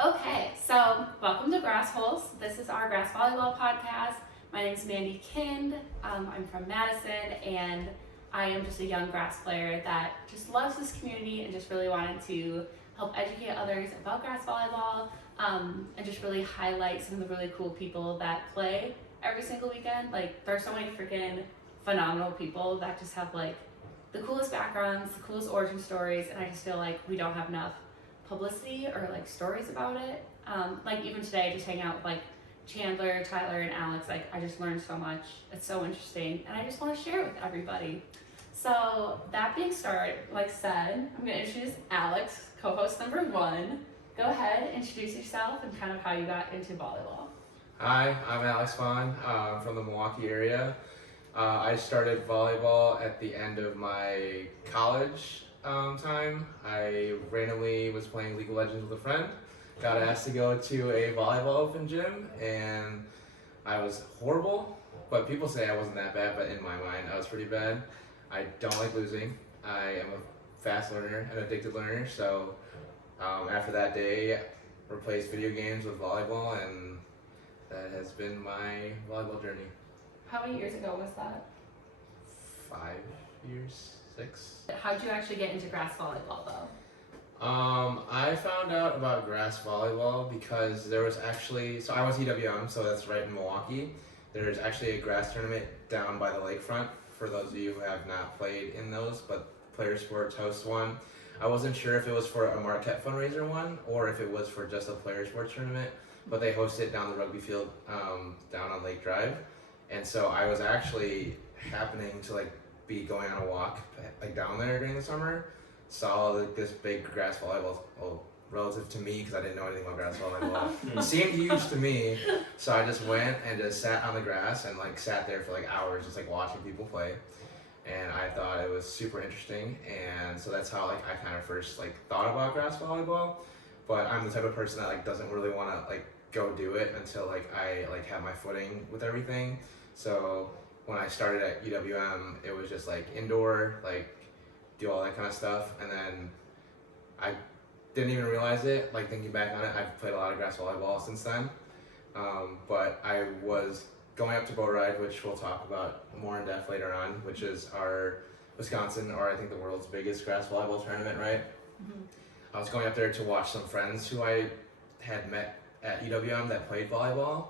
Okay, so welcome to Grassholes. This is our grass volleyball podcast. My name is Mandy Kind. I'm from Madison, and I am just a young grass player that just loves this community and just really wanted to help educate others about grass volleyball, and just really highlight some of the really cool people that play every single weekend. Like, there's so many freaking phenomenal people that just have like the coolest backgrounds, the coolest origin stories, and I just feel like we don't have enough publicity or like stories about it. Like even today, just hanging out with like Chandler, Tyler, and Alex, like I just learned so much. It's so interesting, and I just want to share it with everybody. So that being said, I'm gonna introduce Alex, co-host number 1. Go ahead, introduce yourself and kind of how you got into volleyball. Hi, I'm Alex Vaughn from the Milwaukee area. I started volleyball at the end of my college time. I randomly was playing League of Legends with a friend, got asked to go to a volleyball open gym, and I was horrible, but people say I wasn't that bad, but in my mind I was pretty bad. I don't like losing. I am a fast learner, an addicted learner, so after that day, replaced video games with volleyball, and that has been my volleyball journey. How many years ago was that? 5 years, 6. How'd you actually get into grass volleyball though? I found out about grass volleyball because there was actually, so I was EWM, so that's right in Milwaukee. There's actually a grass tournament down by the lakefront for those of you who have not played in those, but Player Sports hosts one. I wasn't sure if it was for a Marquette fundraiser one or if it was for just a Player Sports tournament, but they host it down the rugby field down on Lake Drive. And so I was actually happening to like be going on a walk like down there during the summer, saw like this big grass volleyball, well, relative to me because I didn't know anything about grass volleyball. It seemed huge to me, so I just went and just sat on the grass and like sat there for like hours just like watching people play. And I thought it was super interesting, and so that's how like I kind of first like thought about grass volleyball. But I'm the type of person that like doesn't really want to like go do it until like I like have my footing with everything. So when I started at UWM, it was just like indoor, like do all that kind of stuff, and then I didn't even realize it. Like thinking back on it, I've played a lot of grass volleyball since then. But I was going up to Boat Ride, which we'll talk about more in depth later on, which is our Wisconsin, or I think the world's biggest grass volleyball tournament, right? Mm-hmm. I was going up there to watch some friends who I had met at UWM that played volleyball,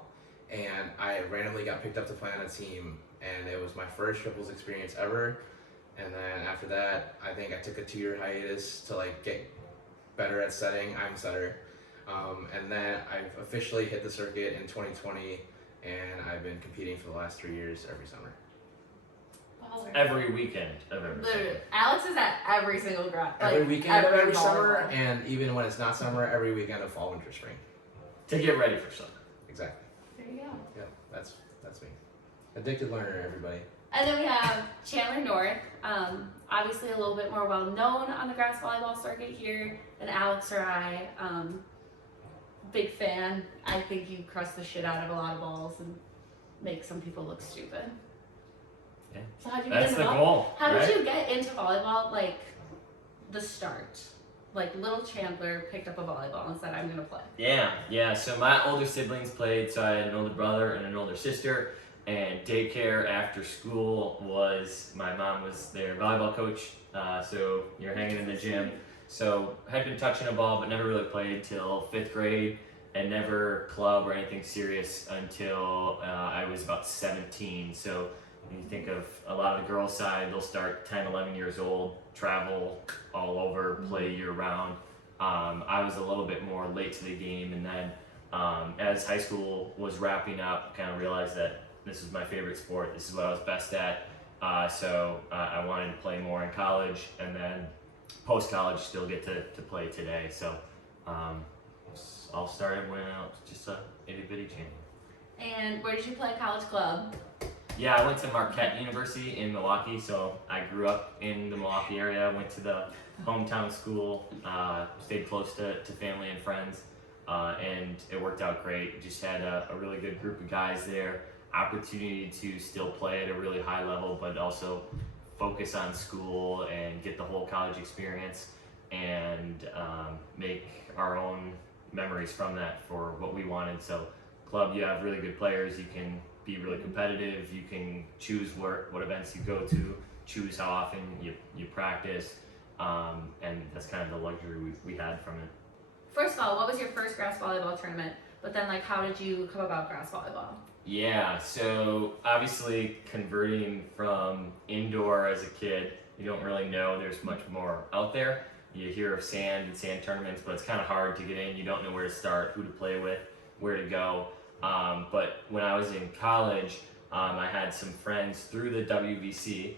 and I randomly got picked up to play on a team, and it was my first triples experience ever. And then after that, I think I took a 2-year hiatus to like get better at setting. I'm a setter. And then I've officially hit the circuit in 2020, and I've been competing for the last 3 years every summer. Every weekend of every summer. Alex is at every single grass. Every weekend of every summer, and even when it's not summer, every weekend of fall, winter, spring. To get ready for summer. Exactly. There you go. Yep, that's me. Addicted learner, everybody. And then we have Chandler North, obviously a little bit more well known on the grass volleyball circuit here than Alex or I. Big fan. I think you crush the shit out of a lot of balls and make some people look stupid. Yeah. So how'd you That's get into the goal. How right? did you get into volleyball? Like the start, like little Chandler picked up a volleyball and said, "I'm gonna play." Yeah. So my older siblings played. So I had an older brother and an older sister. And daycare after school was, my mom was their volleyball coach. So you're hanging in the gym. So had been touching a ball, but never really played till 5th grade, and never club or anything serious until I was about 17. So when you think of a lot of the girls' side, they'll start 10, 11 years old, travel all over, play year round. I was a little bit more late to the game, and then as high school was wrapping up, kind of realized that this was my favorite sport. This is what I was best at. So I wanted to play more in college, and then post-college still get to play today. So all started when I was just a itty-bitty Chandler. And where did you play college club? Yeah, I went to Marquette University in Milwaukee. So I grew up in the Milwaukee area, went to the hometown school, stayed close to family and friends, and it worked out great. Just had a really good group of guys there. Opportunity to still play at a really high level, but also focus on school and get the whole college experience, and make our own memories from that for what we wanted. So club, you have really good players. You can be really competitive. You can choose what events you go to, choose how often you practice, and that's kind of the luxury we had from it. First of all, what was your first grass volleyball tournament? But then, like, how did you come about grass volleyball? Yeah, so obviously converting from indoor as a kid, you don't really know there's much more out there. You hear of sand and sand tournaments, but it's kind of hard to get in. You don't know where to start, who to play with, where to go. But when I was in college, I had some friends through the WVC.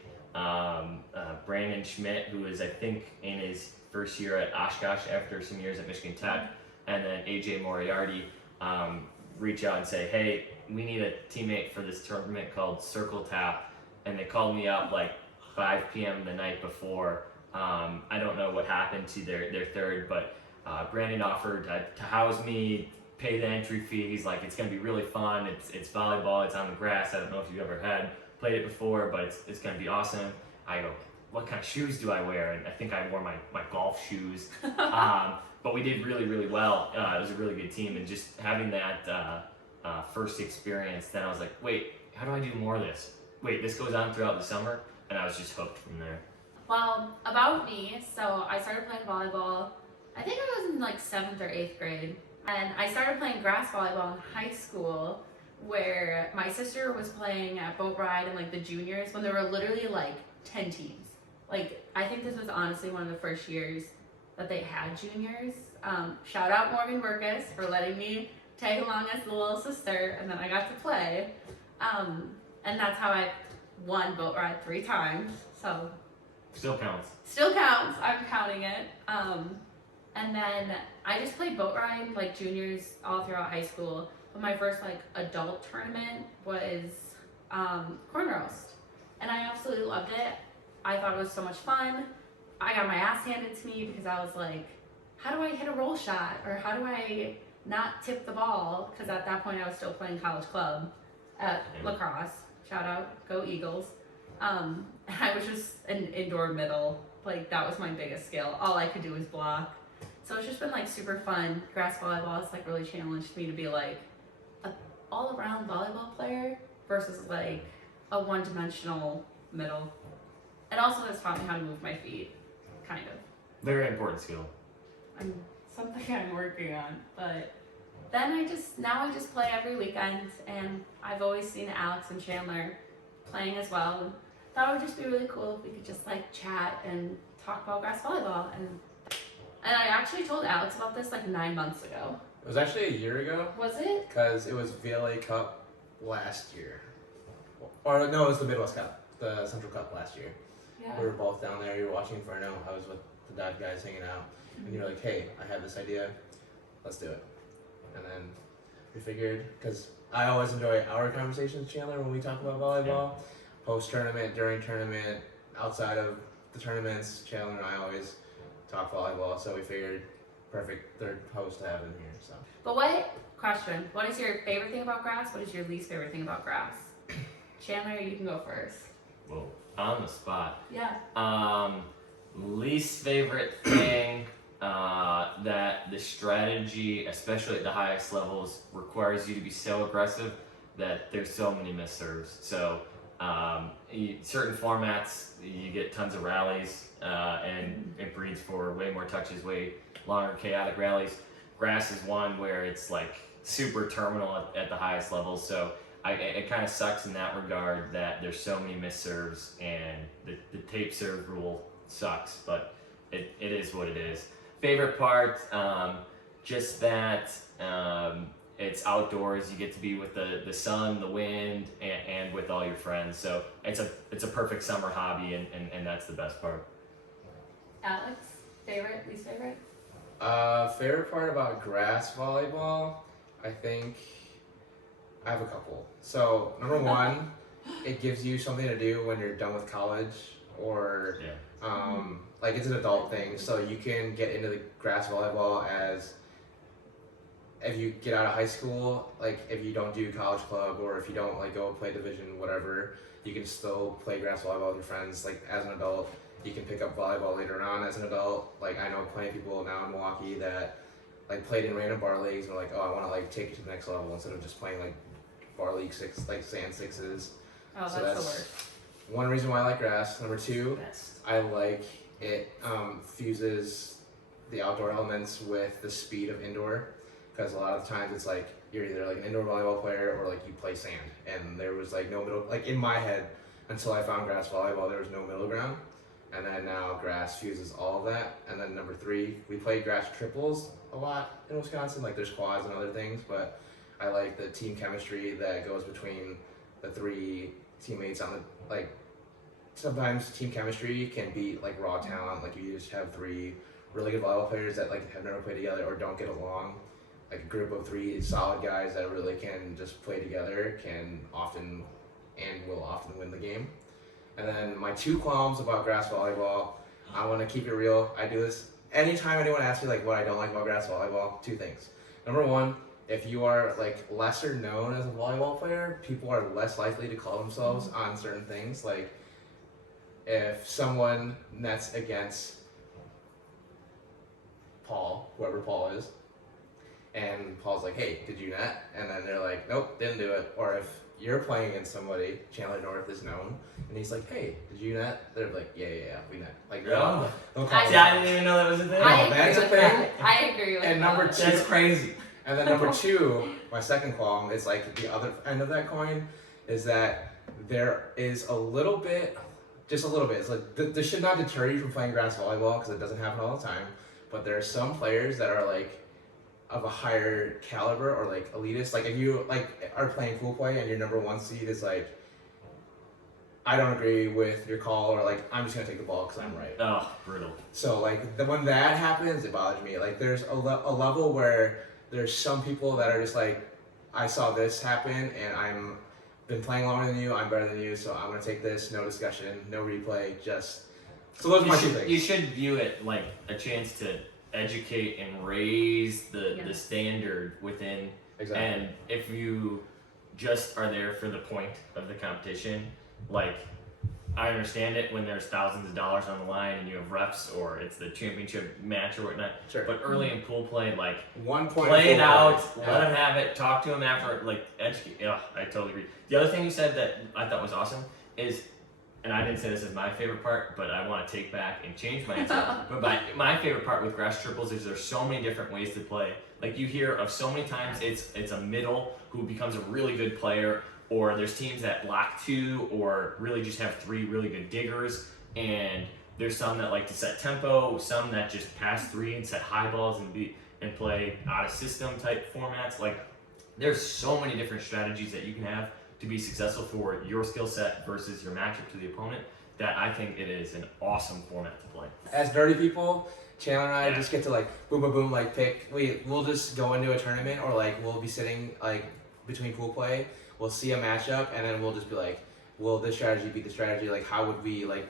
Brandon Schmidt, who was, I think, in his first year at Oshkosh after some years at Michigan Tech, and then AJ Moriarty reach out and say, hey, we need a teammate for this tournament called Circle Tap. And they called me up like 5 p.m. the night before. I don't know what happened to their third, but Brandon offered to house me, pay the entry fee. He's like, it's gonna be really fun. It's volleyball, it's on the grass. I don't know if you've ever played it before, but it's gonna be awesome. I go, what kind of shoes do I wear? And I think I wore my golf shoes. But we did really, really well. It was a really good team, and just having that first experience, then I was like, wait, how do I do more of this? Wait, this goes on throughout the summer? And I was just hooked from there. Well, about me, so I started playing volleyball, I think I was in like 7th or 8th grade. And I started playing grass volleyball in high school, where my sister was playing at Boat Ride and like the juniors when there were literally like 10 teams. Like, I think this was honestly one of the first years that they had juniors. Shout out Morgan Burkus for letting me tag along as the little sister, and then I got to play. And that's how I won Boat Ride 3 times, so. Still counts. Still counts, I'm counting it. And then I just played Boat Ride like juniors all throughout high school. But my first like adult tournament was corn roast. And I absolutely loved it. I thought it was so much fun. I got my ass handed to me because I was like, how do I hit a roll shot? Or how do I not tip the ball? Because at that point I was still playing college club at lacrosse. Shout out, go Eagles. And I was just an indoor middle. Like, that was my biggest skill. All I could do was block. So it's just been like super fun. Grass volleyball has like really challenged me to be like an all-around volleyball player versus like a one-dimensional middle. And also has taught me how to move my feet, kind of. Very important skill. Something I'm working on. But then now I just play every weekend, and I've always seen Alex and Chandler playing as well. And thought it would just be really cool if we could just like chat and talk about grass volleyball. And I actually told Alex about this like 9 months ago. It was actually a year ago. Was it? Because it was VLA Cup last year. Or no, it was the Midwest Cup, the Central Cup last year. Yeah. We were both down there. You were watching Inferno. I was with the dive guys hanging out. And you were like, hey, I have this idea. Let's do it. And then we figured, because I always enjoy our conversations, Chandler, when we talk about volleyball. Post-tournament, during tournament, outside of the tournaments, Chandler and I always talk volleyball. So we figured perfect third host to have in here. So. But what is your favorite thing about grass? What is your least favorite thing about grass? Chandler, you can go first. Whoa, on the spot. Yeah. Least favorite thing, that the strategy, especially at the highest levels, requires you to be so aggressive that there's so many missed serves. So certain formats, you get tons of rallies, and it breeds for way more touches, way longer chaotic rallies. Grass is one where it's like super terminal at the highest levels. So it kind of sucks in that regard that there's so many missed serves, and the tape serve rule sucks, but it is what it is. Favorite part, just that it's outdoors. You get to be with the sun, the wind, and with all your friends. So it's a perfect summer hobby, and that's the best part. Alex, favorite, least favorite? Favorite part about grass volleyball, I think I have a couple. So number one, it gives you something to do when you're done with college, or like it's an adult thing. So you can get into the grass volleyball as if you get out of high school, like if you don't do college club or if you don't like go play division, whatever, you can still play grass volleyball with your friends. Like as an adult, you can pick up volleyball later on as an adult. Like I know plenty of people now in Milwaukee that like played in random bar leagues and were like, oh, I want to like take it to the next level instead of just playing like bar league six, like sand sixes. Oh, that's So the worst. one reason why I like grass. Number two, Best. I like it fuses the outdoor elements with the speed of indoor, because a lot of times it's like you're either like an indoor volleyball player or like you play sand, and there was like no middle, like in my head until I found grass volleyball there was no middle ground, and then now grass fuses all of that. And then number three, we play grass triples a lot in Wisconsin, like there's quads and other things, but I like the team chemistry that goes between the three teammates on the, like, sometimes team chemistry can beat like raw talent, like you just have three really good volleyball players that like have never played together or don't get along. Like a group of three solid guys that really can just play together can often and will often win the game. And then my two qualms about grass volleyball, I want to keep it real. I do this anytime anyone asks me like what I don't like about grass volleyball. Two things. Number one, if you are like lesser known as a volleyball player, people are less likely to call themselves on certain things. Like if someone nets against Paul, whoever Paul is, and Paul's like, hey, did you net? And then they're like, nope, didn't do it. Or if you're playing against somebody, Chandler North is known, and he's like, hey, did you net? They're like, yeah, we net. Like, Oh. don't call See, I didn't even know that was a thing. I that's agree a with thing. that. I agree with And that. number two, That's crazy. and then number two, my second qualm is like the other end of that coin is that there is a little bit, just a little bit. It's like this should not deter you from playing grass volleyball because it doesn't happen all the time. But there are some players that are like of a higher caliber or like elitist. Like if you like are playing pool play and your number one seed is like, I don't agree with your call, or like I'm just gonna take the ball because I'm right. Oh, brutal. So like when that happens, it bothers me. Like there's a level where there's some people that are just like, I saw this happen and I'm been playing longer than you, I'm better than you, so I'm gonna take this, no discussion, no replay, just. So those are my two things. You should view it like a chance to educate and raise the standard within. Exactly. And if you just are there for the point of the competition, like I understand it when there's thousands of dollars on the line and you have reps or it's the championship match or whatnot. Sure. But early in pool play, like 1 point. play it out, Yeah. let him have it, talk to him after, like educate. Yeah, I totally agree. The other thing you said that I thought was awesome is, and I didn't say this is my favorite part, but I want to take back and change my answer. But my favorite part with grass triples is there's so many different ways to play. Like you hear of so many times it's a middle who becomes a really good player, or there's teams that block two or really just have three really good diggers, and there's some that like to set tempo, some that just pass three and set high balls and play out of system type formats. Like there's so many different strategies that you can have to be successful for your skill set versus your matchup to the opponent, that I think it is an awesome format to play. As dirty people, Chandler and I just get to like boom, boom, boom, like pick. We'll just go into a tournament or like we'll be sitting like between pool play. We'll see a matchup and then we'll just be like, will this strategy beat the strategy? Like how would we like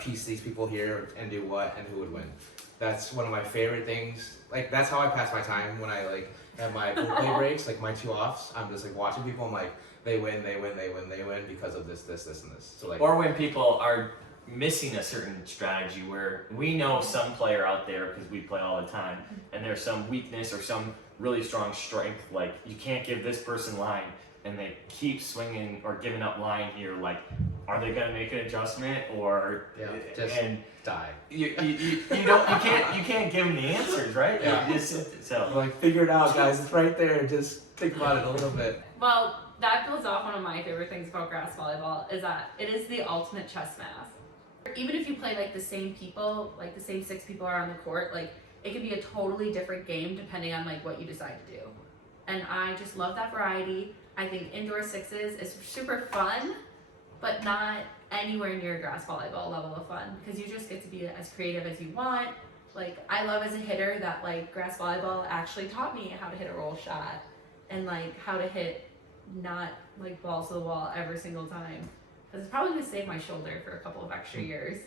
piece these people here and do what and who would win? That's one of my favorite things. Like that's how I pass my time when I like have my pool play breaks. Like my two offs, I'm just like watching people. I'm like, they win because of this, and this. So like, or when people are missing a certain strategy where we know some player out there because we play all the time, and there's some weakness or some really strong strength. Like you can't give this person line, and they keep swinging or giving up line here. Like, are they gonna make an adjustment or just and die? You can't give them the answers, right? Yeah. So like figure it out, guys. It's right there. Just think about it a little bit. Well, that builds off one of my favorite things about grass volleyball is that it is the ultimate chess math. Even if you play like the same people, like the same 6 people are on the court, like it could be a totally different game depending on like what you decide to do. And I just love that variety. I think indoor sixes is super fun, but not anywhere near grass volleyball level of fun because you just get to be as creative as you want. Like I love as a hitter that like grass volleyball actually taught me how to hit a roll shot and like how to hit not like balls to the wall every single time. Because it's probably gonna save my shoulder for a couple of extra years.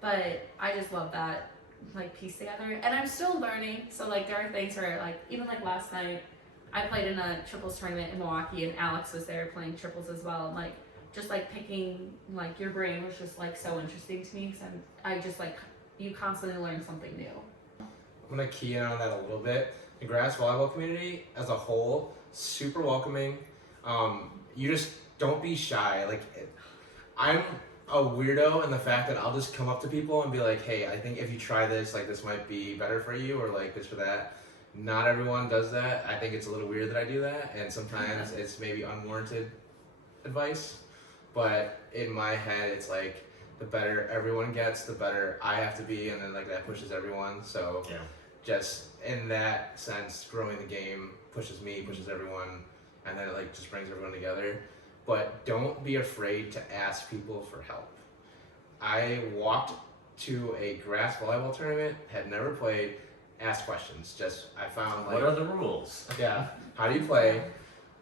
But I just love that like piece together. And I'm still learning. So like there are things where like even like last night I played in a triples tournament in Milwaukee and Alex was there playing triples as well. And like just like picking like your brain was just like so interesting to me because I just like you constantly learn something new. I'm gonna key in on that a little bit. The grass volleyball community as a whole, super welcoming. You just don't be shy. Like, I'm a weirdo in the fact that I'll just come up to people and be like, hey, I think if you try this, like this might be better for you, or like this or that. Not everyone does that. I think it's a little weird that I do that, and sometimes it's maybe unwarranted advice. But in my head, it's like the better everyone gets, the better I have to be, and then like that pushes everyone. So Yeah. just in that sense, growing the game pushes me, pushes everyone, and then it like just brings everyone together. But don't be afraid to ask people for help. I walked to a grass volleyball tournament, had never played, asked questions. Just I found like, What are the rules? yeah, how do you play?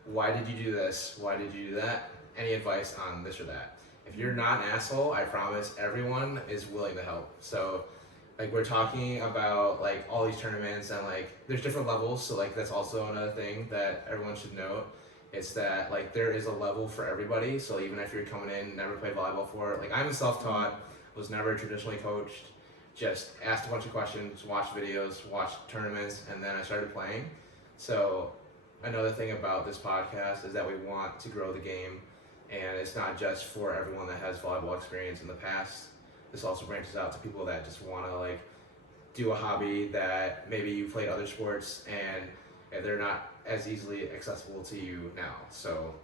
Why did you do this? Why did you do that? Any advice on this or that? If you're not an asshole, I promise everyone is willing to help. So like we're talking about like all these tournaments and like there's different levels, so like that's also another thing that everyone should note. It's that like there is a level for everybody. So even if you're coming in, never played volleyball before, like I'm self-taught, was never traditionally coached, just asked a bunch of questions, watched videos, watched tournaments, and then I started playing. So another thing about this podcast is that we want to grow the game, and it's not just for everyone that has volleyball experience in the past. This also branches out to people that just want to like do a hobby that maybe you played other sports and they're not as easily accessible to you now. So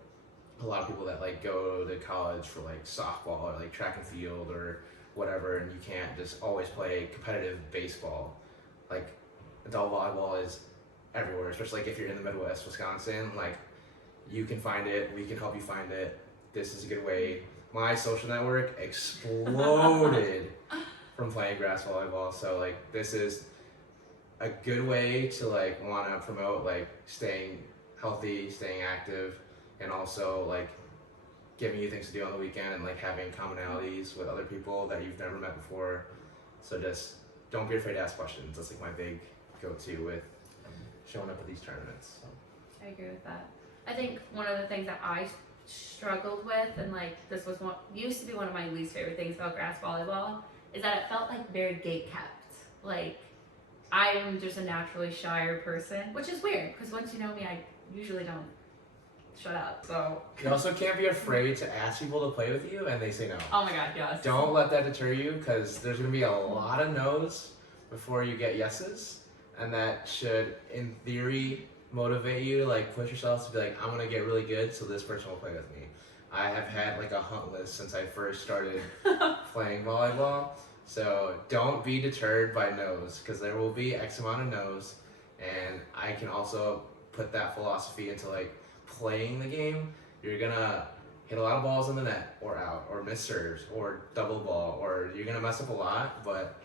a lot of people that like go to college for like softball or like track and field or whatever, and you can't just always play competitive baseball. Like adult volleyball is everywhere, especially like if you're in the Midwest, Wisconsin, like you can find it, we can help you find it. This is a good way. My social network exploded from playing grass volleyball. So like this is a good way to like want to promote like staying healthy, staying active, and also like giving you things to do on the weekend and like having commonalities with other people that you've never met before. So just don't be afraid to ask questions. That's like my big go-to with showing up at these tournaments. So. I agree with that. I think one of the things that I struggled with, and like this was one used to be one of my least favorite things about grass volleyball, is that it felt like very gate kept. Like I am just a naturally shyer person, which is weird because once you know me, I usually don't shut up. So You also can't be afraid to ask people to play with you and they say no. oh my god, yes. Don't let that deter you, because there's going to be a lot of no's before you get yeses, and that should, in theory, motivate you to like push yourself to be like, I'm going to get really good so this person will play with me. I have had like a hunt list since I first started playing volleyball, so don't be deterred by no's, because there will be X amount of no's, and I can also put that philosophy into like playing the game. You're gonna hit a lot of balls in the net or out or miss serves or double ball, or you're gonna mess up a lot, but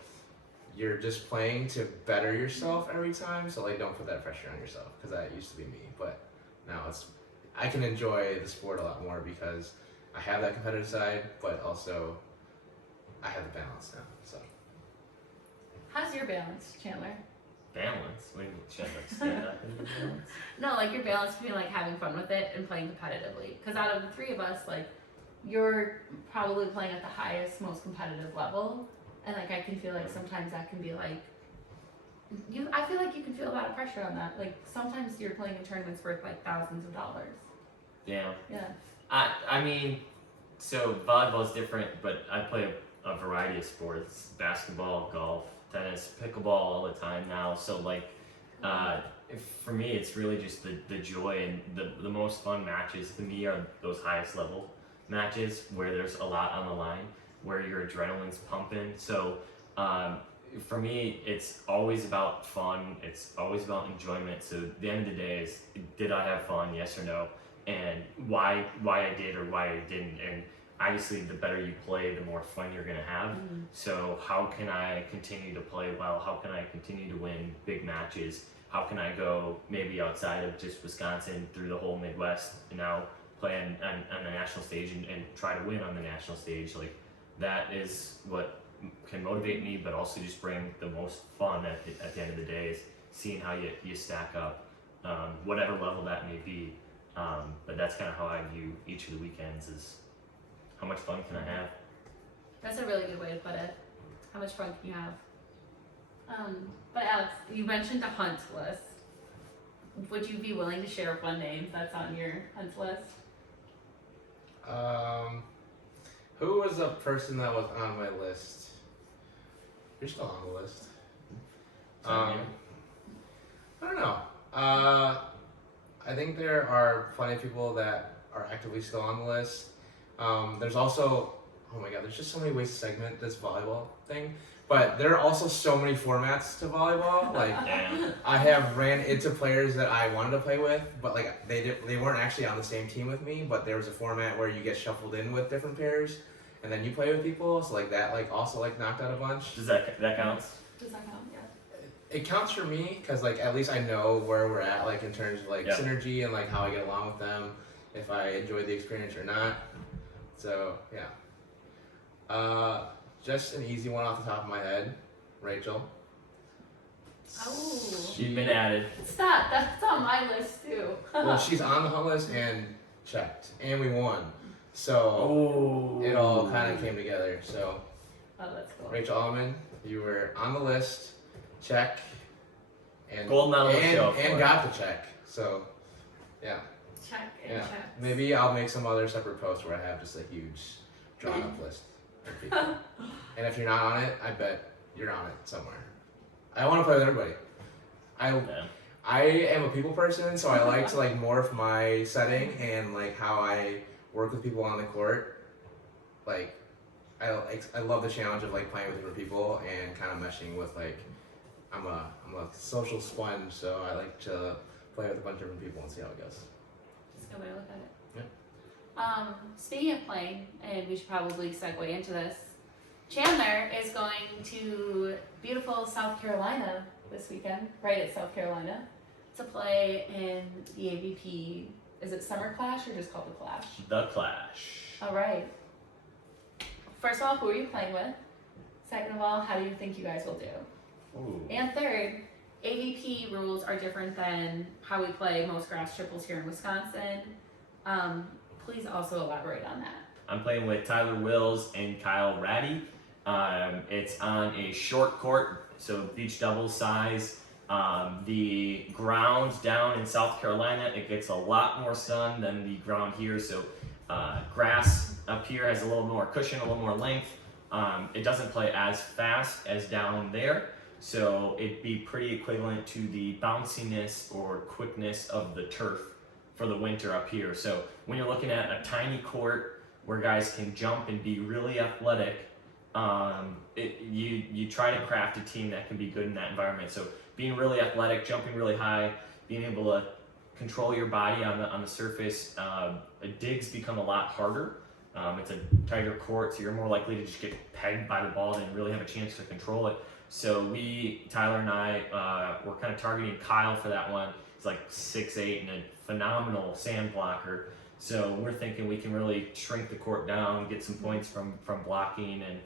you're just playing to better yourself every time. So like don't put that pressure on yourself, because that used to be me, but now I can enjoy the sport a lot more because I have that competitive side, but also I have the balance now. So How's your balance, Chandler? Balance? What do you mean? Should I like stand up and do balance? No, like your balance between like having fun with it and playing competitively. Because out of the three of us, like you're probably playing at the highest, most competitive level, and like I can feel like sometimes that can be like I feel like you can feel a lot of pressure on that. Like sometimes you're playing in tournaments worth like thousands of dollars. Yeah. Yeah. I mean, so volleyball is different, but I play a variety of sports: basketball, golf, tennis, pickleball all the time now. So like, for me, it's really just the joy, and the most fun matches to me are those highest level matches where there's a lot on the line, where your adrenaline's pumping. So for me, it's always about fun. It's always about enjoyment. So at the end of the day is, did I have fun? Yes or no? And why I did or why I didn't. And obviously, the better you play, the more fun you're gonna have. Mm-hmm. So how can I continue to play well? How can I continue to win big matches? How can I go maybe outside of just Wisconsin through the whole Midwest and now play on the national stage and try to win on the national stage? Like that is what can motivate me, but also just bring the most fun at the end of the day is seeing how you stack up, whatever level that may be. But that's kind of how I view each of the weekends is how much fun can I have? That's a really good way to put it. How much fun can you have? But Alex, you mentioned a hunt list. Would you be willing to share one name that's on your hunt list? Who was the person that was on my list? You're still on the list. I don't know. I think there are plenty of people that are actively still on the list. There's also, oh my god, there's just so many ways to segment this volleyball thing. But there are also so many formats to volleyball. Like, Damn. I have ran into players that I wanted to play with, but like they weren't actually on the same team with me. But there was a format where you get shuffled in with different pairs, and then you play with people. So like that, like also like knocked out a bunch. Does that counts? Does that count? Yeah. It counts for me because like at least I know where we're at, like in terms of like Yeah. synergy and like how I get along with them, if I enjoy the experience or not. So yeah. Just an easy one off the top of my head, Rachel. Oh. She's been added. Stop. That's on my list too. Well, she's on the hunt list and checked, and we won. So Oh. it all kind of came together. So Oh, that's cool. Rachel Allman, you were on the list, check, and Gold medal show for and it. got the check. So yeah, Check and yeah. check. Maybe I'll make some other separate post where I have just a huge drawn up list of people. And if you're not on it, I bet you're on it somewhere. I want to play with everybody. Yeah. I am a people person, so I like to like morph my setting and like how I work with people on the court. Like I love the challenge of like playing with different people and kind of meshing with like I'm a social sponge, so I like to play with a bunch of different people and see how it goes. That's a good way to look at it. Yeah. Speaking of playing, and we should probably segue into this, Chandler is going to beautiful South Carolina this weekend, right at South Carolina, to play in the AVP. Is it Summer Clash or just called the Clash? The Clash. All right. First of all, who are you playing with? Second of all, how do you think you guys will do? Ooh. And third, AVP rules are different than how we play most grass triples here in Wisconsin. Please also elaborate on that. I'm playing with Tyler Wills and Kyle Ratty. It's on a short court, so beach double size. The ground down in South Carolina, it gets a lot more sun than the ground here, so grass up here has a little more cushion, a little more length. It doesn't play as fast as down there, so it'd be pretty equivalent to the bounciness or quickness of the turf for the winter up here. So when you're looking at a tiny court where guys can jump and be really athletic, you try to craft a team that can be good in that environment. So being really athletic, jumping really high, being able to control your body on the surface, digs become a lot harder. It's a tighter court, so you're more likely to just get pegged by the ball than really have a chance to control it. So Tyler and I, we're kind of targeting Kyle for that one. He's like 6'8" and a phenomenal sand blocker. So we're thinking we can really shrink the court down, get some points from blocking, and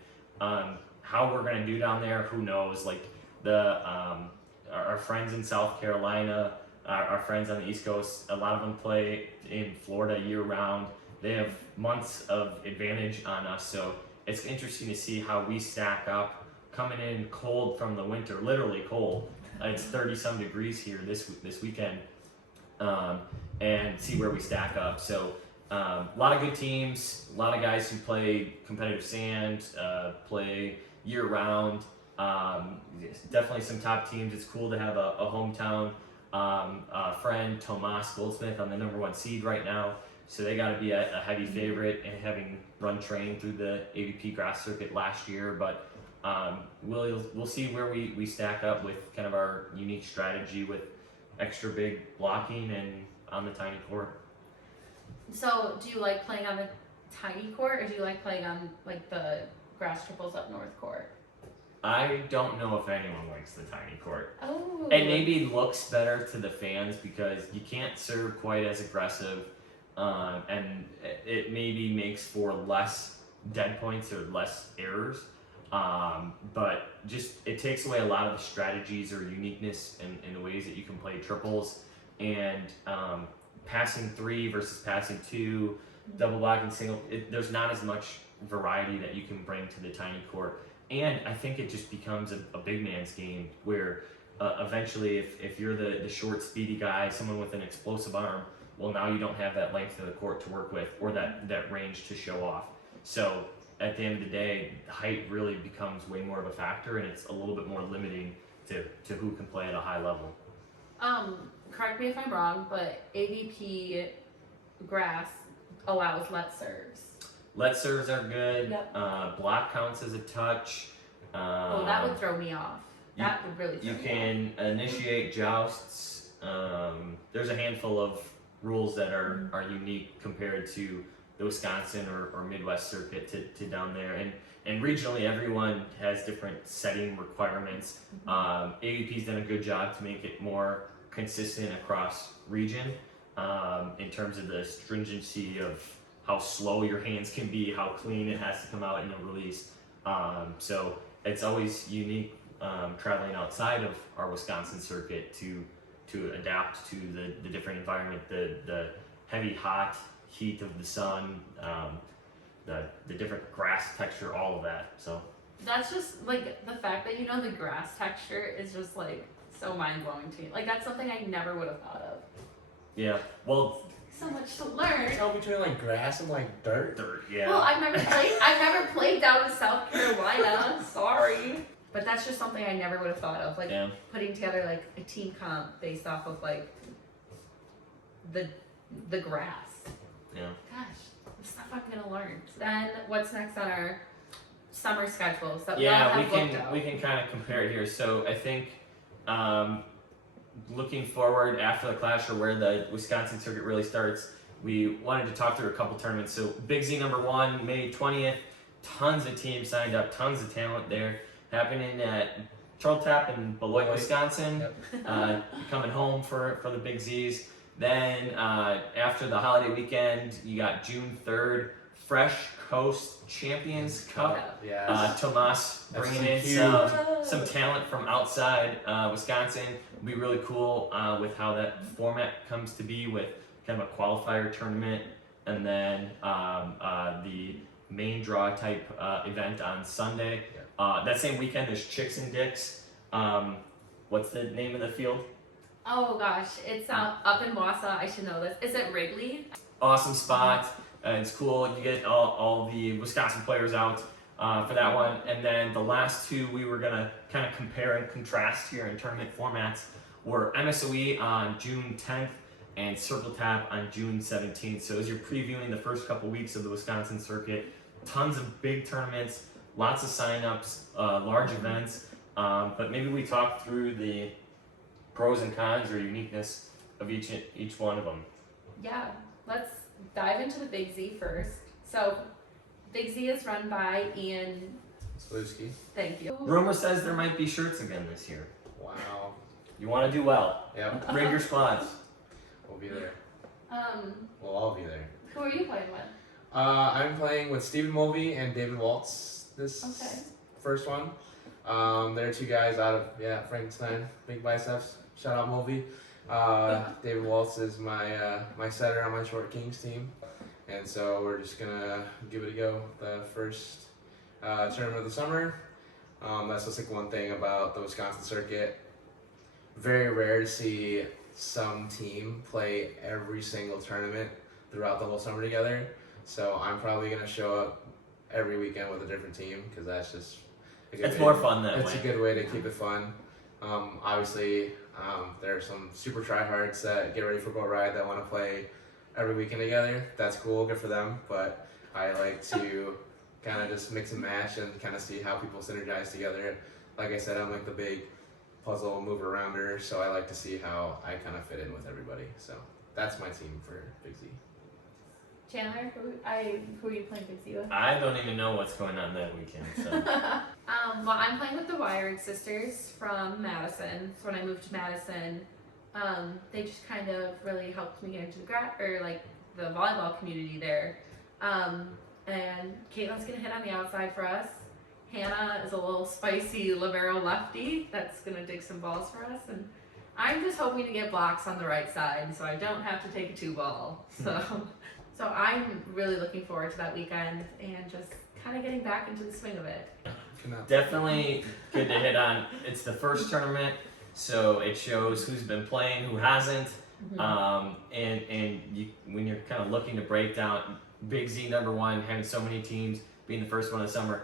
how we're gonna do down there, who knows? Like our friends in South Carolina, our friends on the East Coast, a lot of them play in Florida year round. They have months of advantage on us, so it's interesting to see how we stack up coming in cold from the winter, literally cold. It's 30 some degrees here this weekend, and see where we stack up. So a lot of good teams, a lot of guys who play competitive sand, play year round. Definitely some top teams. It's cool to have a hometown friend, Tomas Goldsmith, on the #1 seed right now. So they got to be a heavy favorite, and having run train through the AVP grass circuit last year. But we'll see where we stack up with kind of our unique strategy with extra big blocking and on the tiny court. So, do you like playing on the tiny court, or do you like playing on like the grass triples up north court? I don't know if anyone likes the tiny court. Oh. It maybe looks better to the fans because you can't serve quite as aggressive, and it maybe makes for less dead points or less errors. But just it takes away a lot of the strategies or uniqueness in the ways that you can play triples, and passing 3 versus passing 2, double blocking single. There's not as much variety that you can bring to the tiny court. and I think it just becomes a big man's game where eventually if you're the short, speedy guy, someone with an explosive arm, well, now you don't have that length of the court to work with or that range to show off. So at the end of the day, height really becomes way more of a factor, and it's a little bit more limiting to who can play at a high level. Correct me if I'm wrong, but AVP grass allows let serves. Let serves are good. Yep. Block counts as a touch. Oh, that would throw me off. That would really throw You me can initiate jousts. There's a handful of rules that are unique compared to the Wisconsin or Midwest circuit to down there. And regionally, everyone has different setting requirements. AVP's done a good job to make it more consistent across region in terms of the stringency of how slow your hands can be, how clean it has to come out in a release. So it's always unique traveling outside of our Wisconsin circuit to adapt to the different environment, the heavy hot heat of the sun, the different grass texture, all of that. So That's just like the fact that the grass texture is just like so mind blowing to me. Like that's something I never would have thought of. yeah, well, So much to learn. Tell between like grass and like dirt. yeah. Well, I've never played down in South Carolina. Sorry. But that's just something I never would have thought of. Like Yeah. putting together like a team comp based off of like the grass. Yeah. Gosh, the stuff I'm gonna learn. Then what's next on our summer schedules that Yeah, we we all have booked out? can kind of compare it here. So I think looking forward after the Clash or where the Wisconsin circuit really starts, we wanted to talk through a couple tournaments. So Big Z #1, May 20th, tons of teams signed up, tons of talent there, happening at Turtle Tap in Beloit, Wisconsin. Yep. Coming home for the Big Z's. Then after the holiday weekend, you got June 3rd, Fresh Coast Champions Cup. Yeah. Tomas That's bringing in huge. some talent from outside Wisconsin. It'll be really cool with how that format comes to be with kind of a qualifier tournament and then the main draw type event on Sunday. That same weekend, there's Chicks and Dicks. What's the name of the field? Oh gosh, it's up in Wausau. I should know this. Is it Wrigley? Awesome spot. It's cool. You get all the Wisconsin players out for that one. And then the last two we were going to kind of compare and contrast here in tournament formats were MSOE on June 10th and Circle Tap on June 17th. So as you're previewing the first couple weeks of the Wisconsin circuit, tons of big tournaments, lots of signups, large events. But maybe we talk through the pros and cons or uniqueness of each one of them. Yeah, let's dive into the Big Z first. So, Big Z is run by Ian. Slutsky. Thank you. Rumor says there might be shirts again this year. Wow. You want to do well. Yep. Bring your squads. We'll be there. Um, We'll all be there. who are you playing with? I'm playing with Stephen Mulvey and David Waltz this Okay. first one. They're two guys out of Frankenstein, big biceps. Shout out Mulvey. David Waltz is my setter on my Short Kings team, and so we're just gonna give it a go. The first tournament of the summer. That's just like one thing about the Wisconsin circuit. Very rare to see some team play every single tournament throughout the whole summer together. So I'm probably gonna show up every weekend with a different team because that's just a good It's way more to- fun that It's way. a good way to keep it fun. Obviously, there are some super tryhards that get ready for Boat Ride that want to play every weekend together. That's cool, good for them. But I like to kind of just mix and match and kind of see how people synergize together. Like I said, I'm like the big puzzle mover arounder, so I like to see how I kind of fit in with everybody. So that's my team for Big Z. Chandler, who are you playing Big Z with? I don't even know what's going on that weekend. So Well, I'm playing with the Wiring Sisters from Madison. So when I moved to Madison, they just kind of really helped me get into the volleyball community there. And Caitlin's gonna hit on the outside for us. Hannah is a little spicy libero lefty that's gonna dig some balls for us, and I'm just hoping to get blocks on the right side so I don't have to take a 2-ball. So I'm really looking forward to that weekend and just kind of getting back into the swing of it. Definitely good to hit on. It's the first tournament, so it shows who's been playing, who hasn't. And you, when you're kind of looking to break down Big Z #1, having so many teams, being the first one of the summer,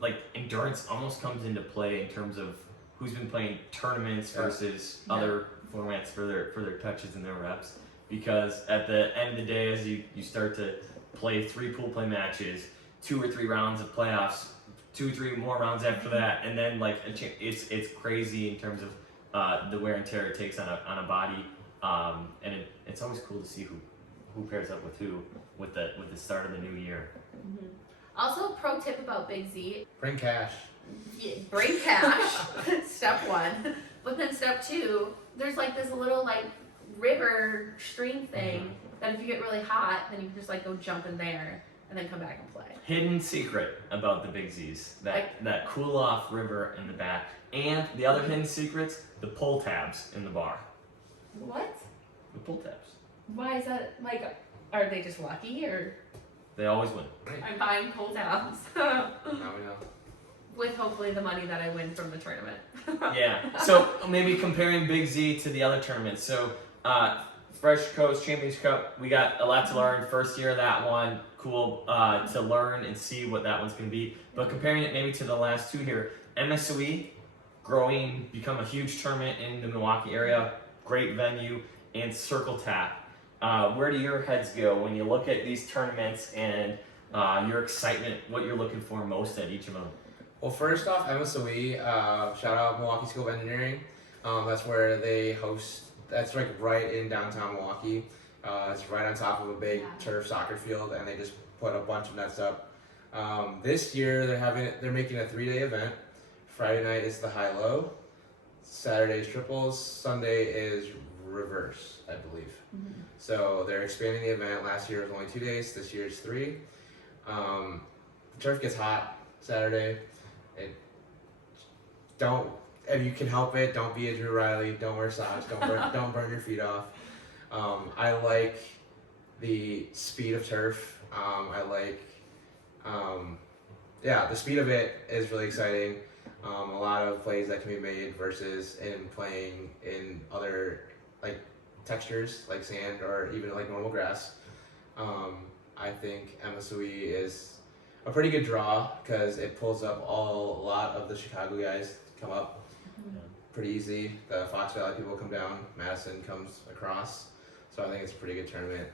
like endurance almost comes into play in terms of who's been playing tournaments versus other formats for their touches and their reps. Because at the end of the day, as you start to play 3 pool play matches, 2 or 3 rounds of playoffs, 2 or 3 more rounds after that, and then like it's crazy in terms of the wear and tear it takes on a body. And it's always cool to see who pairs up with who with the start of the new year. Also, pro tip about Big Z: Bring cash. bring cash. Step 1, but then step 2, there's like this little like river stream thing that if you get really hot, then you can just like go jump in there and then come back and play. Hidden secret about the Big Z's, that cool off river in the back, and the other hidden secrets, the pull tabs in the bar. What? The pull tabs. Why is that? Like, are they just lucky, or They always win. I'm buying pull tabs Now we know. with hopefully the money that I win from the tournament? Yeah. So maybe comparing Big Z to the other tournaments. So Fresh Coast Champions Cup, we got a lot to learn. First year of that one, cool to learn and see what that one's going to be. But comparing it maybe to the last 2 here, MSOE, growing, become a huge tournament in the Milwaukee area, great venue, and Circle Tap. Where do your heads go when you look at these tournaments and your excitement, what you're looking for most at each of them? Well, first off, MSOE, shout out Milwaukee School of Engineering. That's where they host. That's like right in downtown Milwaukee. It's right on top of a big turf soccer field, and they just put a bunch of nets up. This year they're making a 3-day event. Friday night is the high-low. Saturday is triples. Sunday is reverse, I believe. So they're expanding the event. Last year was only 2 days. This year is 3. The turf gets hot Saturday. If you can help it, don't be a Drew Riley. Don't wear socks. Don't burn your feet off. I like the speed of turf. I like, the speed of it is really exciting. A lot of plays that can be made versus in playing in other like textures like sand or even like normal grass. I think MSOE is a pretty good draw because it pulls up a lot of the Chicago guys come up pretty easy. The Fox Valley people come down, Madison comes across. So I think it's a pretty good tournament,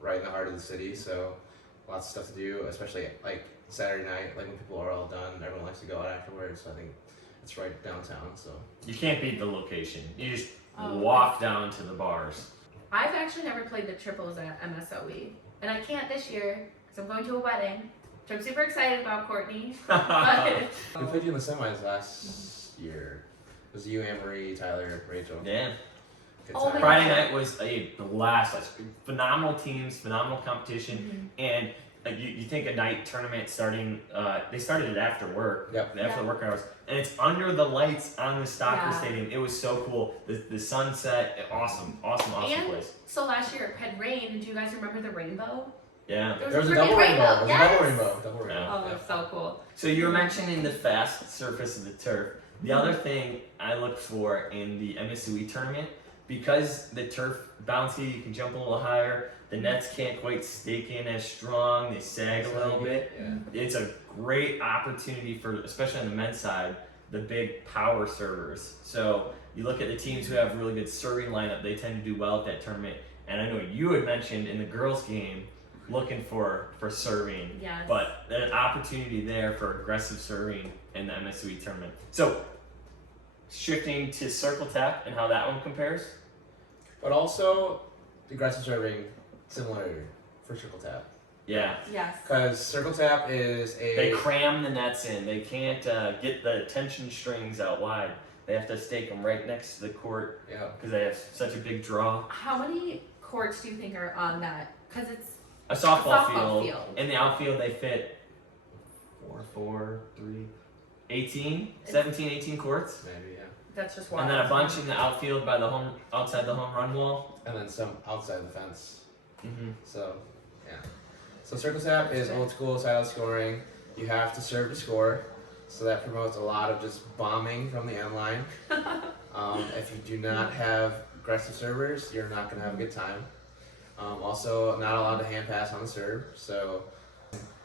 right in the heart of the city. So lots of stuff to do, especially like Saturday night, like when people are all done, everyone likes to go out afterwards. So I think it's right downtown. So You can't beat the location. You just walk down to the bars. I've actually never played the triples at MSOE, and I can't this year because I'm going to a wedding, which I'm super excited about, Courtney. But we played you in the semis last year. It was you, Anne Marie, Tyler, Rachel. Yeah. Good Oh time. my Friday night was a blast. Phenomenal teams, phenomenal competition, and you think a night tournament starting. They started it after work. Yep. After the work hours, and it's under the lights on the Stocker Stadium. It was so cool. The sunset, awesome And place. so last year it had rained, and do you guys remember the rainbow? Yeah. There was a freaking double rainbow. There was Yes! a double rainbow. Yeah. Oh, it's so cool. So you were mentioning the fast surface of the turf. The other thing I look for in the MSOE tournament, because the turf bouncy, you can jump a little higher. The nets can't quite stake in as strong. They sag a little bit. Yeah. It's a great opportunity for, especially on the men's side, the big power servers. So you look at the teams who have really good serving lineup, they tend to do well at that tournament. And I know you had mentioned in the girls' game, looking for serving. Yes. But an opportunity there for aggressive serving in the MSOE tournament. So shifting to Circle Tap and how that one compares. But also, aggressive serving, similar for Circle Tap. Yeah. Yes. Because Circle Tap is They cram the nets in. They can't get the tension strings out wide. They have to stake them right next to the court because they have such a big draw. How many courts do you think are on that? Because it's A softball softball field. field. In the outfield, they fit 18, 17, 18 courts. maybe, yeah. that's just wild. And then a bunch in the outfield by outside the home run wall. And then some outside the fence. Mm-hmm. So, yeah. So Circle Tap is old school style scoring. You have to serve to score. so that promotes a lot of just bombing from the end line. If you do not have aggressive servers, you're not going to have a good time. Also, not allowed to hand pass on the serve, so...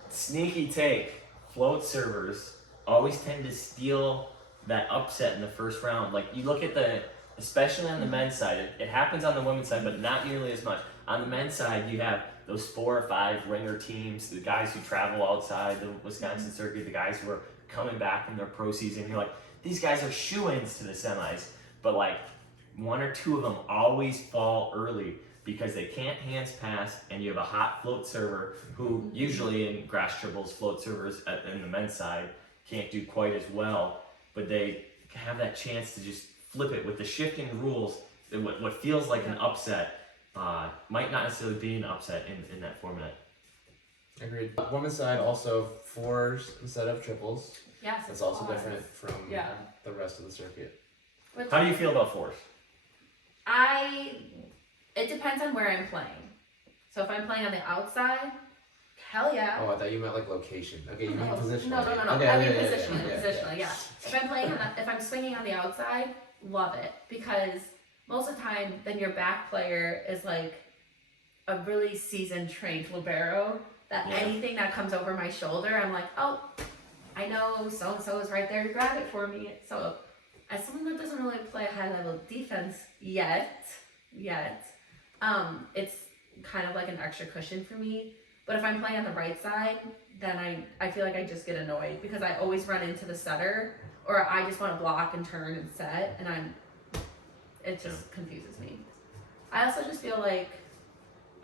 Sneaky take. Float servers always tend to steal that upset in the first round. Like, you look at especially on the men's side, it happens on the women's side, but not nearly as much. On the men's side, you have those 4 or 5 ringer teams, the guys who travel outside the Wisconsin circuit, the guys who are coming back from their pro season. You're like, these guys are shoo-ins to the semis, but like 1 or 2 of them always fall early because they can't hands pass, and you have a hot float server who usually in grass triples, float servers in the men's side can't do quite as well, but they have that chance to just flip it with the shifting rules. What feels like an upset might not necessarily be an upset in that format. Agreed. Women's side also 4s instead of triples. Yes, That's also different from the rest of the circuit. How do you feel about 4s? It depends on where I'm playing. So if I'm playing on the outside, hell yeah. Oh, I thought you meant like location. Okay, you mean positionally. No. Okay, I mean yeah, positionally, yeah. If I'm swinging on the outside, love it, because most of the time, then your back player is like a really seasoned, trained libero. That anything that comes over my shoulder, I'm like, oh, I know so and so is right there to grab it for me. So, as someone that doesn't really play a high level defense yet, it's kind of like an extra cushion for me. But if I'm playing on the right side, then I feel like I just get annoyed because I always run into the setter, or I just want to block and turn and set, and it just confuses me. I also just feel like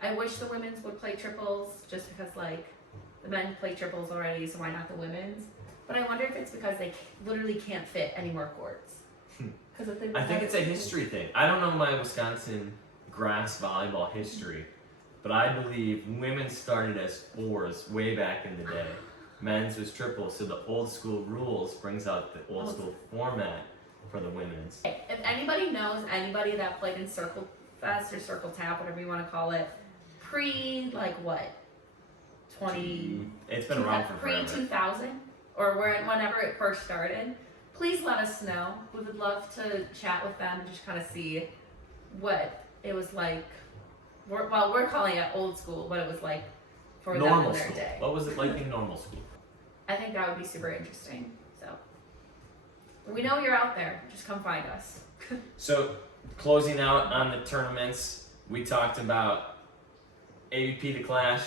I wish the women's would play triples, just because like the men play triples already, so why not the women's? But I wonder if it's because they literally can't fit any more courts. I think it's a history thing. I don't know my Wisconsin grass volleyball history, but I believe women started as 4s way back in the day. Men's was triples, so the old school rules brings out the old school format for the women's. If anybody knows anybody that played in Circle Fest or Circle Tap, whatever you want to call it, pre-20... It's been around for forever. Pre-2000, or whenever it first started, please let us know. We would love to chat with them and just kind of see what it was like. We're calling it old school, what it was like for them in their day. What was it like in normal school? I think that would be super interesting. So we know you're out there. Just come find us. So closing out on the tournaments, we talked about AVP to Clash,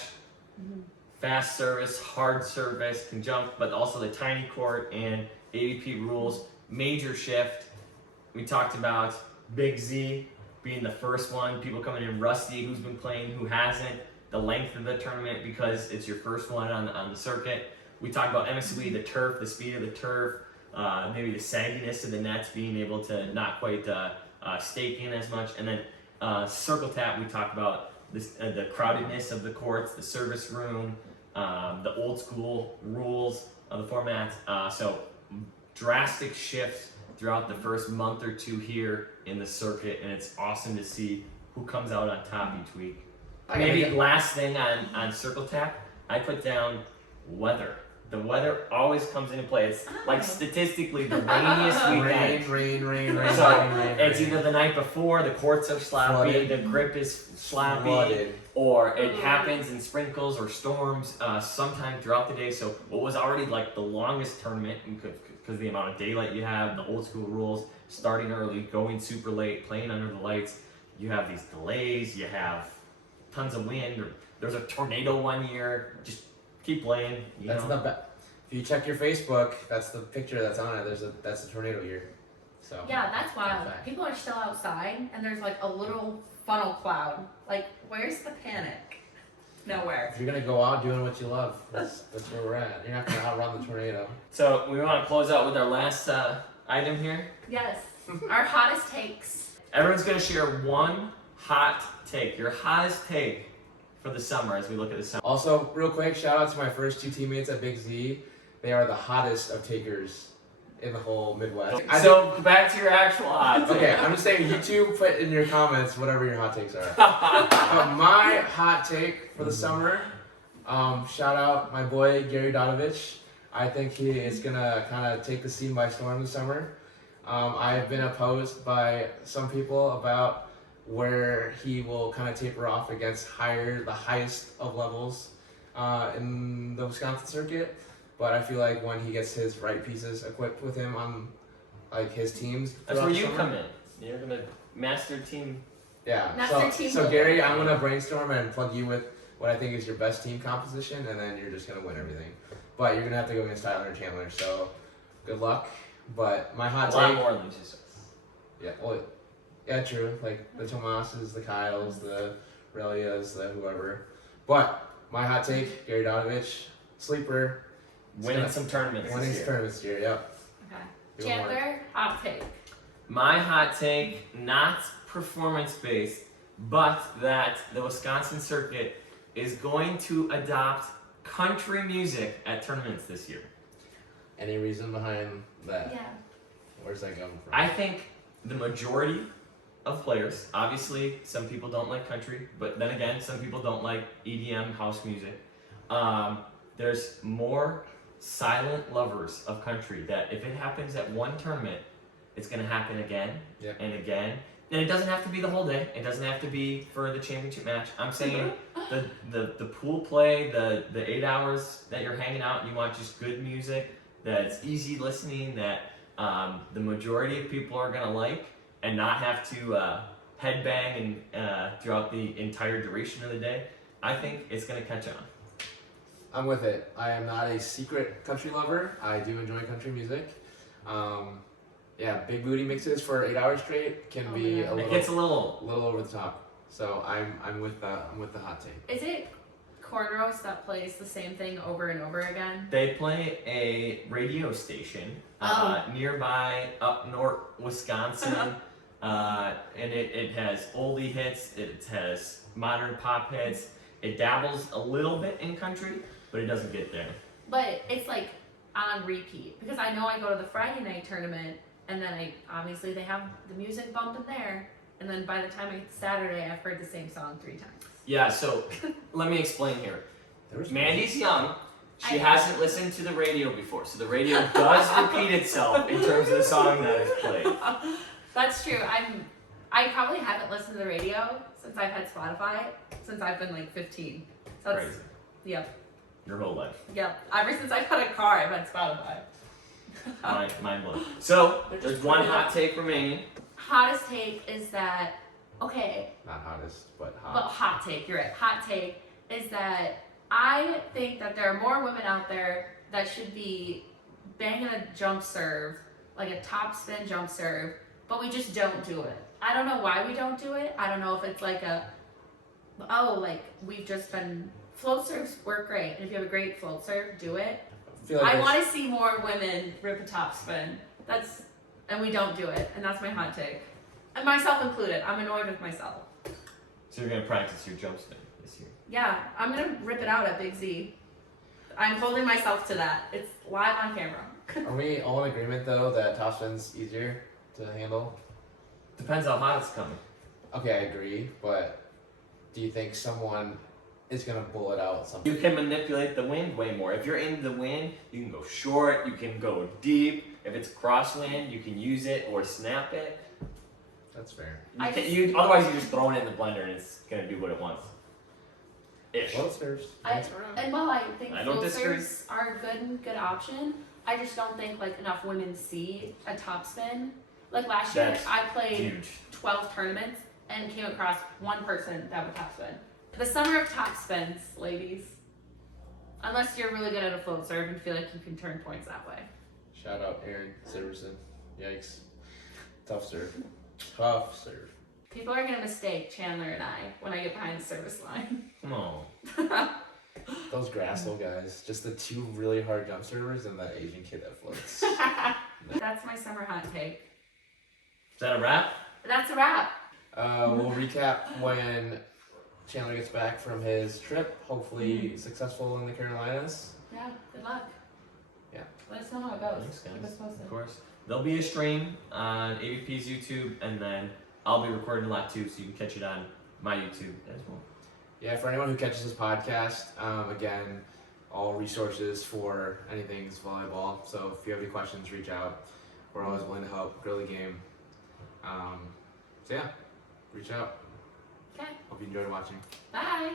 fast service, hard service, conjunct, but also the tiny court and AVP rules, major shift. We talked about Big Z being the first one, people coming in rusty, who's been playing, who hasn't, the length of the tournament because it's your first one on the circuit. We talked about MSUE, the turf, the speed of the turf, maybe the sagginess of the nets, being able to not quite stake in as much. And then Circle Tap, we talked about this, the crowdedness of the courts, the service room, the old school rules of the format. So drastic shifts throughout the first month or 2 here in the circuit, and it's awesome to see who comes out on top each week. Maybe last thing on Circle Tap, I put down weather. The weather always comes into play. It's like statistically the rainiest weekend. Rain. So it's either the night before, the courts are sloppy, the grip is sloppy, or it happens in sprinkles or storms sometime throughout the day. So what was already like the longest tournament, because of the amount of daylight you have, the old school rules, starting early, going super late, playing under the lights, you have these delays, you have tons of wind, or there's a tornado one year, just keep playing. If you check your Facebook, that's the picture that's on it. That's the tornado year. So yeah, that's wild. People are still outside, and there's like a little funnel cloud. Like, where's the panic? Nowhere. If you're gonna go out doing what you love, that's where we're at. You're not gonna outrun the tornado. So we want to close out with our last item here. Yes, our hottest takes. Everyone's gonna share one hot take. Your hottest take for the summer as we look at the summer. Also, real quick, shout out to my first 2 teammates at Big Z. They are the hottest of takers in the whole Midwest. So back to your actual hot take. Okay, I'm just saying, you two put in your comments whatever your hot takes are. But my hot take for the summer, shout out my boy Gary Dodovich. I think he is gonna kind of take the scene by storm this summer. I've been opposed by some people about where he will kind of taper off against the highest of levels in the Wisconsin circuit. But I feel like when he gets his right pieces equipped with him on like his teams, That's where throughout the you summer. come in. You're gonna master team. Yeah. Master team So builder. Gary, I'm gonna brainstorm and plug you with what I think is your best team composition, and then you're just gonna win everything. But you're gonna have to go against Tyler and Chandler. So good luck. But my hot A lot take. more than just us. Yeah. Well, yeah, true. Like the Tomases, the Kyles, the Relias, the whoever. But my hot take: Gary Dodovich, sleeper, Winning some tournaments winning this year. tournaments this year. Yep. Okay. Give him more. Chandler, hot take. My hot take, not performance-based, but that the Wisconsin circuit is going to adopt country music at tournaments this year. Any reason behind that? Yeah. Where's that coming from? I think the majority of players, obviously some people don't like country, but then again, some people don't like EDM house music. There's more silent lovers of country that if it happens at one tournament, it's going to happen again Yep. and again. And it doesn't have to be the whole day. It doesn't have to be for the championship match. I'm saying the pool play, the 8 hours that you're hanging out and you want just good music that's easy listening, that the majority of people are going to like and not have to headbang and throughout the entire duration of the day. I think it's going to catch on. I'm with it. I am not a secret country lover. I do enjoy country music. Yeah, big booty mixes for 8 hours straight can be man. a It gets a little little. over the top. So I'm with the hot take. Is it cornrows that plays the same thing over and over again? They play a radio station nearby up north Wisconsin, and it has oldie hits, it has modern pop hits. It dabbles a little bit in country, but it doesn't get there. But it's like on repeat because I know I go to the Friday night tournament and then obviously they have the music bumping there, and then by the time I get to Saturday, I've heard the same song 3 times. Yeah, so let me explain here. Mandy's young. She I- hasn't listened to the radio before, so the radio does repeat itself in terms of the song that is played. That's true. I probably haven't listened to the radio since I've had Spotify since I've been like 15. So that's Crazy. yep. Your whole life. Yep. Ever since I've had a car, I've had Spotify. Mind blowing. So, there's one hot take remaining. Hottest take is that okay, Not hottest, but hot. but hot take, you're right. Hot take is that I think that there are more women out there that should be banging a jump serve, like a top spin jump serve, but we just don't do it. I don't know why we don't do it. I don't know if it's like we've just been, float serves work great. And if you have a great float serve, do it. I feel like I there's- want to see more women rip a top spin. And we don't do it. And that's my hot take. And myself included. I'm annoyed with myself. So, you're going to practice your jump spin this year. Yeah, I'm gonna rip it out at Big Z. I'm holding myself to that. It's live on camera. Are we all in agreement though that top spin's easier to handle? Depends how hot it's coming. Okay, I agree, but do you think someone is gonna bullet out something? You can manipulate the wind way more. If you're in the wind, you can go short, you can go deep. If it's crosswind, you can use it or snap it. That's fair. Otherwise, you're just throwing it in the blender and it's gonna do what it wants. Ish. Float serves. Dance around. And while I think I don't disagree. floaters are a good option, I just don't think like enough women see a top spin. Like last year, That's I played Huge. 12 tournaments and came across one person that would top spin. The summer of top spins, ladies. Unless you're really good at a float serve and feel like you can turn points that way. Shout out Aaron Silverson. Yikes. Tough serve. Tough serve. People are gonna mistake Chandler and I when I get behind the service line. Come on. Those Grasshole guys. Just the 2 really hard jump servers and that Asian kid that floats. That's my summer hot take. Is that a wrap? That's a wrap. We'll recap when Chandler gets back from his trip. Hopefully successful in the Carolinas. Yeah, good luck. Yeah. Let us know how it goes. Thanks, guys. Keep us posted. Of course. There'll be a stream on AVP's YouTube, and then I'll be recording a lot too, so you can catch it on my YouTube as well. Yeah, for anyone who catches this podcast, again, all resources for anything's volleyball. So if you have any questions, reach out. We're always willing to help grow the game. So yeah, reach out. Okay. Hope you enjoyed watching. Bye.